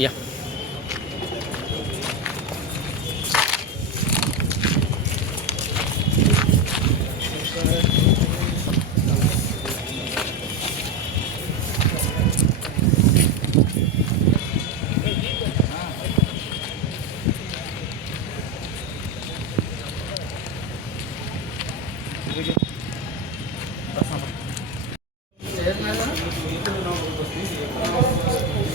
yeah.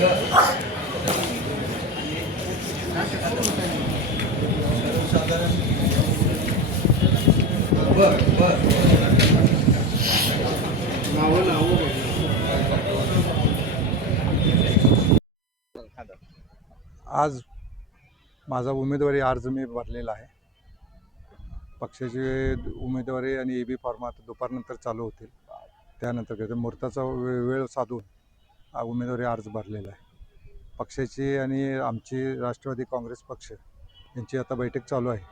या घेतले आज माझा उमेदवारी अर्ज मी भरलेला आहे. पक्षाचे उमेदवारी आणि ए बी फॉर्म आता दुपारनंतर चालू होतील. त्यानंतर मुहूर्ताचा वे वेळ साधून हा उमेदवारी अर्ज भरलेला आहे. पक्षाची आणि आमची राष्ट्रवादी काँग्रेस पक्ष यांची आता बैठक चालू आहे.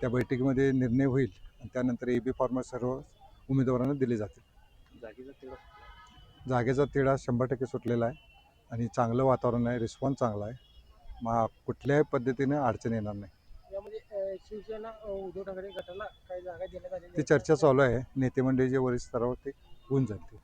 त्या बैठकीमध्ये निर्णय होईल आणि त्यानंतर ए बी फॉर्म सर्व उमेदवारांना दिले जातील. जागेचा तिढा शंभर टक्के सुटलेला आहे आणि चांगलं वातावरण आहे रिस्पॉन्स चांगला आहे. मग कुठल्याही पद्धतीने अडचण येणार नाही. शिवसेना उद्धव ठाकरे गटाला काही जागा देण्यात ती चर्चा चालू आहे. नेते मंडळीच्या वरिष्ठ स्तरावर ते होऊन जाईल ते